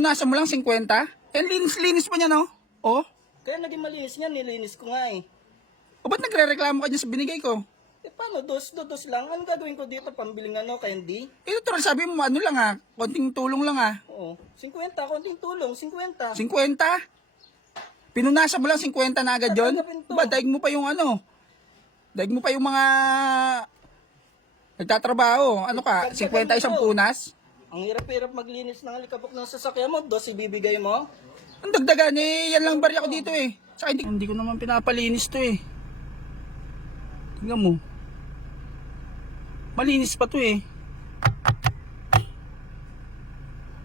Pinunasan mo lang 50? Eh, linis pa niya, no? Oh. Kaya naging malinis niya, nilinis ko nga eh. O ba't nagre-reklamo ka dyan sa binigay ko? Eh paano, dos lang? Anong gagawin ko dito, pambiling candy? Eh, natural, sabi mo, ano lang ha? Konting tulong lang ha? Oo, 50, konting tulong, 50. 50? Pinunasan mo lang 50 na agad yun? Tatanggapin to. Ba, daig mo pa yung ano? Daig mo pa yung mga nagtatrabaho. Ano ka? 50 isang punas? Ang hirap-hirap maglinis ng alikabok ng sasakyan mo, dos ibibigay mo? Ang dagdagan eh, yan lang barya ko dito eh. Saka hindi ko naman pinapalinis to eh. Tingnan mo. Malinis pa to eh.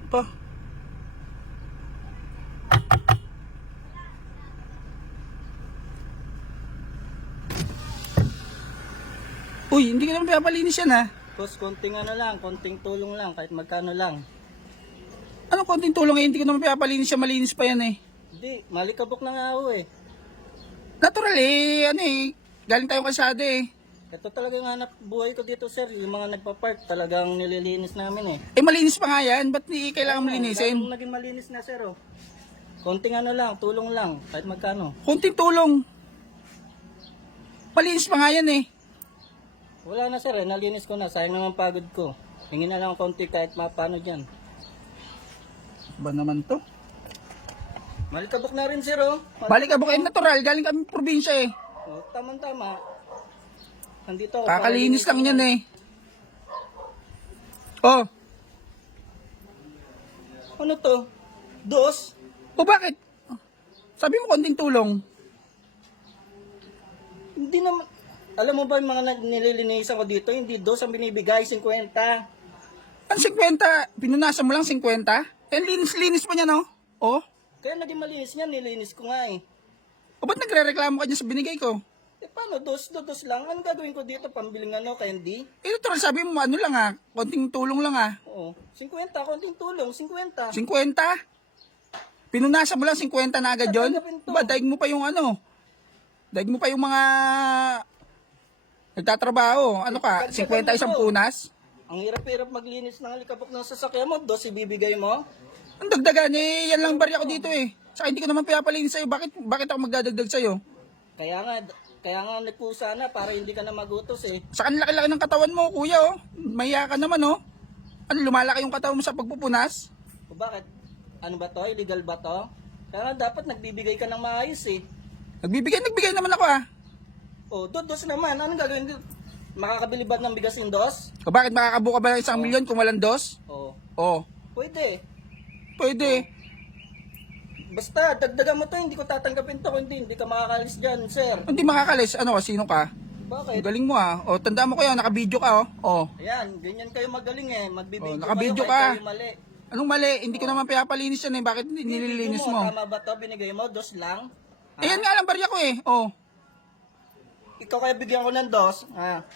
Pa. Uy, hindi ko naman pinapalinis yan ha. Boss, konting lang, konting tulong lang, kahit magkano lang. Anong konting tulong eh, hindi ko naman pinapalinis yan, malinis pa yan eh. Hindi, malikabok na nga ako eh. Natural eh, ano eh, galing tayong kalsada eh. Ito talaga yung hanap buhay ko dito, sir. Yung mga nagpa-park talagang nililinis namin eh. Eh malinis pa nga yan, ba't di kailangan malinisin? Naging malinis na, sir oh. Konting lang, tulong lang, kahit magkano. Konting tulong. Malinis pa nga yan eh. Wala na, sir eh, nalinis ko na. Sayang naman pagod ko. Hingin na lang konti kahit mapano dyan. Ba naman to? Malikabok na rin, sir oh. Balik ka bukain natural, galing kami probinsya eh. Oh, tama-tama. Nandito ako. Kakalinis lang yan eh. Oh, Ano to? Dos? o bakit? Sabi mo konting tulong. Hindi naman. Alam mo ba yung mga nililinisan ko dito? Hindi dos ang binibigay, 50. Ang 50, pinunasan mo lang 50? Eh, linis pa niya, no? Oh, Kaya naging malinis niya, nilinis ko nga eh. o ba't nagre-reklamo ka dyan sa binigay ko? Eh paano, dos lang? Anong gagawin ko dito, pambiling candy? Eh, natural, sabi mo, ano lang ha? Konting tulong lang ha? Oo, 50, konting tulong, 50. 50? Pinunasan mo lang 50 na agad yun? Tatanggapin to. Ba, daig mo pa yung ano? Daig mo pa yung mga nagtatrabaho. Ano ka? 50 isang punas? Ang hirap-hirap maglinis ng alikabok ng sasakyan mo, dos ibibigay mo? Ang dagdagan eh, yan lang barya ko dito eh. Saka hindi ko naman pinapalinis sa'yo. Bakit ako magdadagdag sa'yo? Kaya nga nagpusa na para hindi ka na magutos eh. Saka ang laki-laki ng katawan mo, kuya oh. Mahiya ka naman oh. Ano, lumalaki yung katawan mo sa pagpupunas? O bakit? Ano ba to? Illegal ba to? Kaya nga dapat nagbibigay ka ng maayos eh. Nagbibigay naman ako ah. O, dos naman. Anong gagawin dito? Makakabili ba ng bigas yung dos? O bakit makakabuka ba ng 1 milyon kung walang dos? O, Oh, pwede. pwede. Basta, dagdagan mo to, hindi ko tatanggapin to, hindi ka makakalis dyan, sir. Hindi makakalis. Ano, sino ka? Bakit? Galing mo ah. O, tandaan mo kayo, naka-video ka oh. Oh. Ayan, ganyan kayo magaling eh. Magbibideo nakabideo kayo, ka. kahit kayo mali. Anong mali? Hindi ko naman pinapalinis yan eh. Bakit nililinis Bibideo mo? Tama ba to? Binigay mo, dos lang? Eh, yan nga lang barya ko eh. Oh. Ikaw kaya bigyan ko ng dos?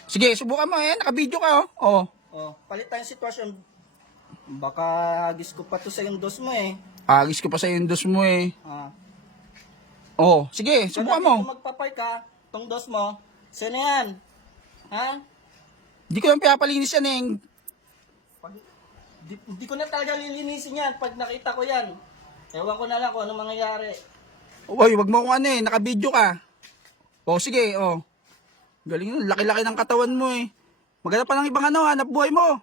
Sige, subukan mo eh. Naka-video ka oh. Oh. O, palit tayong sitwasyon. Baka hagis ko pa to sa yung dos mo eh. Agis ko pa sa yung dos mo eh. Ah. Oh, sige, subukan mo. Kung magpapark ka, tong dos mo, sino yan? Ha? Hindi ko naman pinapalinis yan eh. Hindi ko na talaga lilinisin yan pag nakita ko yan. Ewan ko na lang kung anong mangyayari. Uy, wag mo kung ano eh. Naka-video ka. Oh, sige, oh. Galing yun. Laki-laki ng katawan mo eh. Maganda pa ng ibang ano, hanap buhay mo.